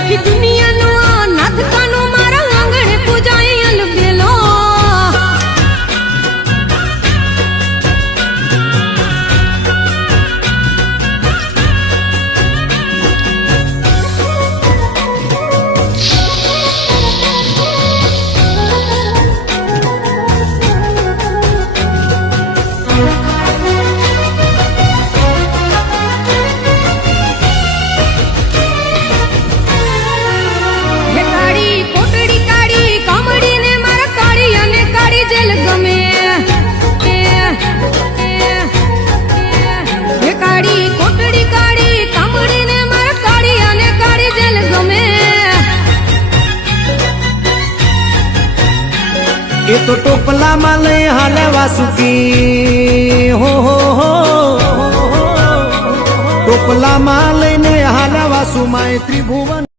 આખી દુનિયાનો આ નાથકાનો મારા આંગણે પૂજાય અલબેલો એ તો ટોપલામાં લઈ હાલે વાસુકી હો ટોપલામાં લઈને હાલે વાસુ માય ત્રિભુવન